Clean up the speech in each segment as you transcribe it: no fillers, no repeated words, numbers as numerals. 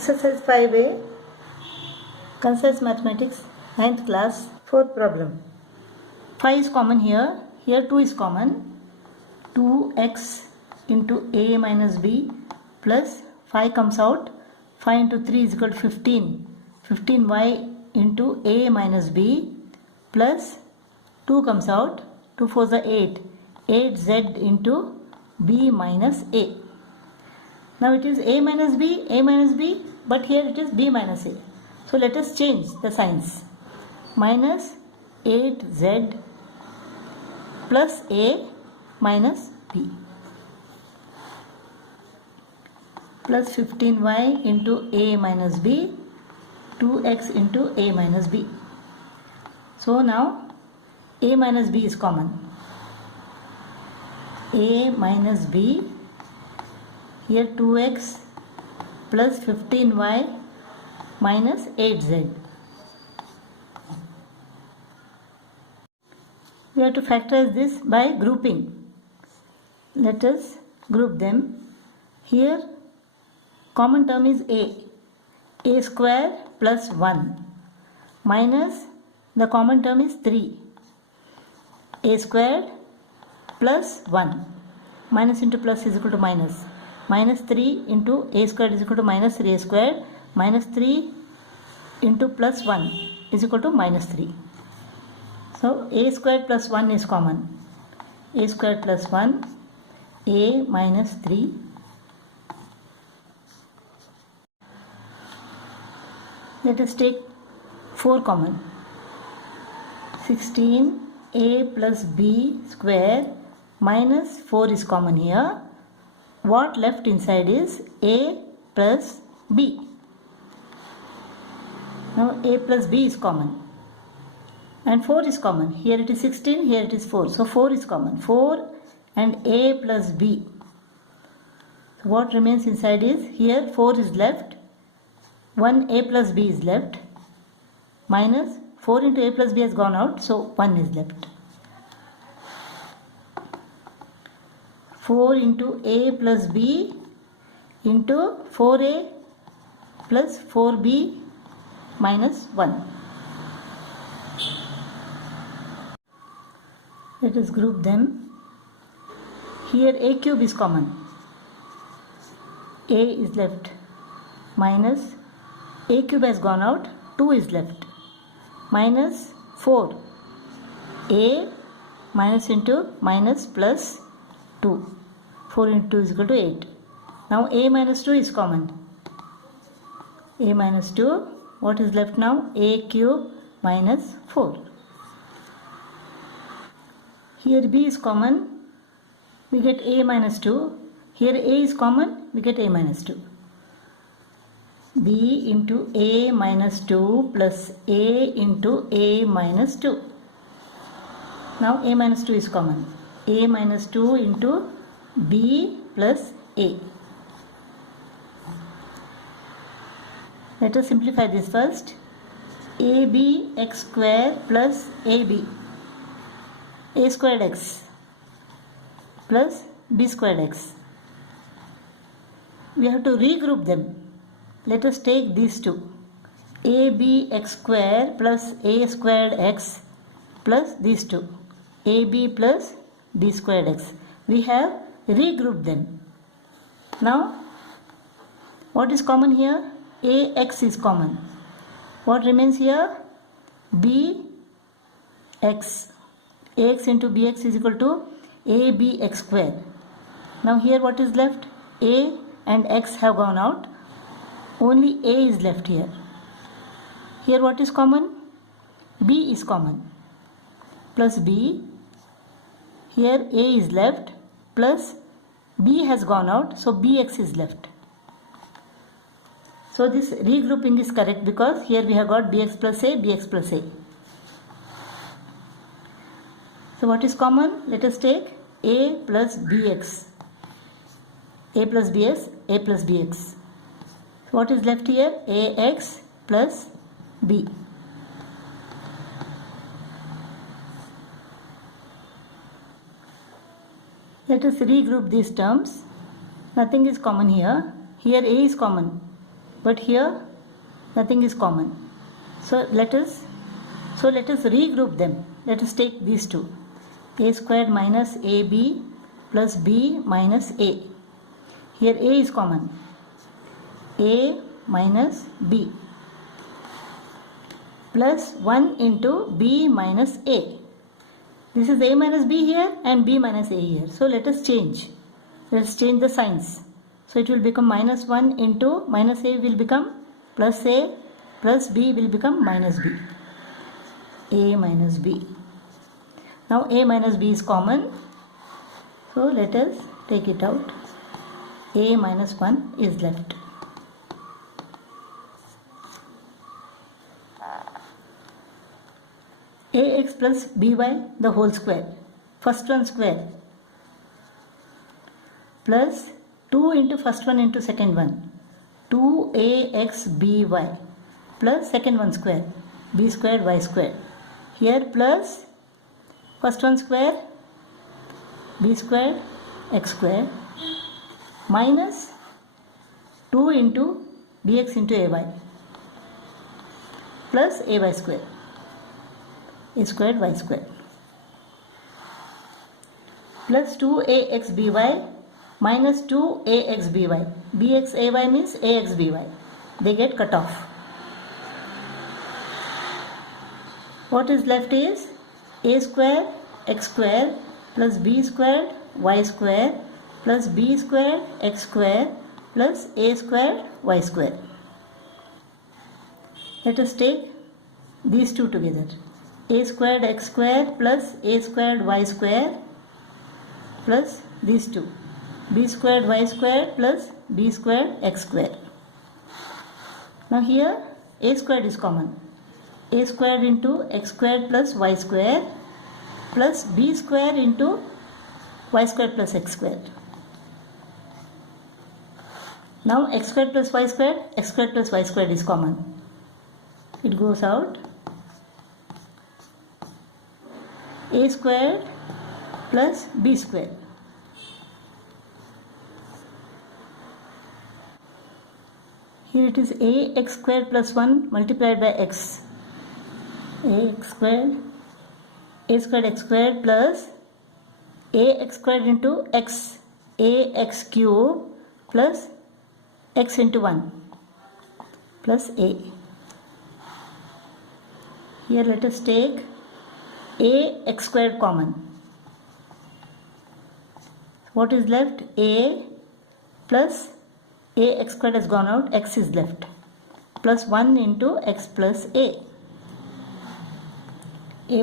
Exercise 5a, Concise Mathematics, 9th class, 4th problem. 5 is common here, here 2 is common. 2x into a minus b plus 5 comes out. 5 into 3 is equal to 15. 15y into a minus b plus 2 comes out. 2 4s are 8. 8z into b minus a. Now it is a minus b, but here it is b minus a. So let us change the signs. Minus 8z plus a minus b plus 15y into a minus b, 2x into a minus b. So now a minus b is common. A minus b, here 2x plus 15y minus 8z. We have to factorize this by grouping. Let us group them. Here common term is a square plus 1 minus the common term is 3, a squared plus 1, minus into plus is equal to minus. Minus 3 into a squared is equal to minus 3a squared, minus 3 into plus 1 is equal to minus 3. So a squared plus 1 is common. A squared plus 1, a minus 3. Let us take 4 common. 16a plus b square minus 4 is common here. What left inside is a plus b. Now a plus b is common. And 4 is common. Here it is 16, here it is 4. So 4 is common. 4 and a plus b. So what remains inside is, here 4 is left. 1 a plus b is left. Minus 4 into a plus b has gone out. So 1 is left. 4 into a plus b into 4a plus 4b minus 1. Let us group them. Here a cube is common. A is left. Minus a cube has gone out. 2 is left. Minus 4. A minus into minus plus 2. 4 into 2 is equal to 8. Now a minus 2 is common. A minus 2. What is left now? A cube minus 4. Here b is common. We get a minus 2. Here a is common. We get a minus 2. b into a minus 2 plus a into a minus 2. Now a minus 2 is common. A minus 2 into b plus a. Let us simplify this first. ab x square plus ab. A squared x plus b squared x. We have to regroup them. Let us take these two. ab x square plus a squared x plus these two. ab plus b squared x. We have regrouped them. Now, what is common here? Ax is common. What remains here? Bx. Ax into bx is equal to abx square. Now here what is left? A and x have gone out. Only a is left here. Here what is common? B is common. Plus b. Here a is left. Plus b has gone out. So bx is left. So this regrouping is correct because here we have got bx plus a, bx plus a. So what is common? Let us take a plus bx. A plus bx, a plus bx. So what is left here? Ax plus b. Let us regroup these terms. Nothing is common here. Here a is common. but here nothing is common. So let us regroup them. Let us take these two. A squared minus AB plus B minus A. Here A is common. A minus B plus 1 into B minus A. This is A minus B here and B minus A here. So let us change. Let us change the signs. So it will become minus 1 into minus A will become plus A plus B will become minus B. A minus B. Now A minus B is common. So let us take it out. A minus 1 is left. Ax plus by the whole square. First one square. Plus 2 into first one into second one. 2axby plus second one square. B squared y squared. Here plus first one square. B squared x squared minus 2 into bx into ay plus ay squared. A squared y squared plus 2axby minus 2axby. bxay means axby. They get cut off. What is left is a squared x squared plus b squared y squared plus b squared x squared plus a squared y squared. Let us take these two together. A squared x squared plus a squared y squared plus these two. B squared y squared plus b squared x squared. Now here a squared is common. A squared into x squared plus y squared plus b squared into y squared plus x squared. Now x squared plus y squared is common. It goes out. A squared plus b squared. Here it is ax squared plus 1 multiplied by x. A squared x squared plus ax squared into x. Ax cube plus x into 1 plus a. Here let us take a x squared common. What is left? A plus a x squared has gone out, x is left, plus 1 into x plus a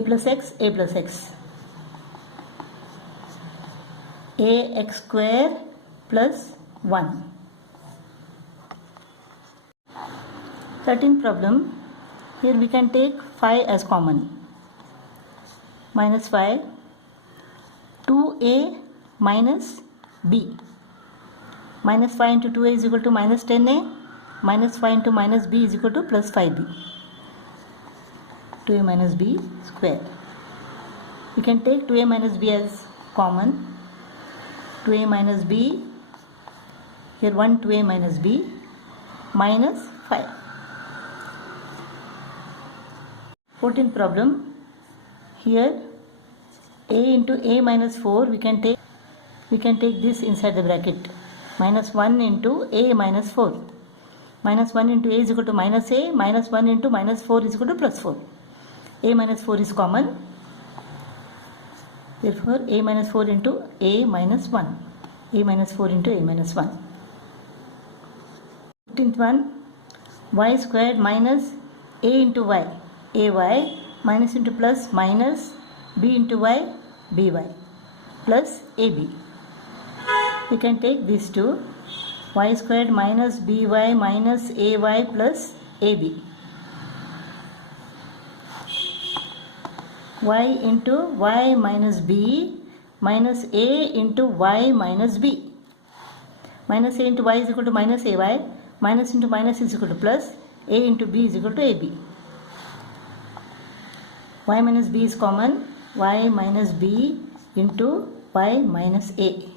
plus x, a plus x. A x square plus 1. 13th problem. Here we can take 5 as common. Minus 5, 2a minus b. Minus 5 into 2a is equal to minus 10a. Minus 5 into minus b is equal to plus 5b. 2a minus b square. We can take 2a minus b as common. 2a minus b. Here 1 2a minus b minus 5. 14th problem. Here a into a minus 4 we can take this inside the bracket. Minus 1 into a minus 4. Minus 1 into a is equal to minus a. Minus 1 into minus 4 is equal to plus 4. A minus 4 is common. Therefore a minus 4 into a minus 1. A minus 4 into a minus 1. 15th one. Y squared minus a into y. Ay minus into plus minus b into y, by plus ab. We can take these two. Y squared minus by minus ay plus ab. Y into y minus b minus a into y minus b. Minus a into y is equal to minus ay. Minus into minus is equal to plus. A into b is equal to ab. Y minus b is common. Y minus b into y minus a.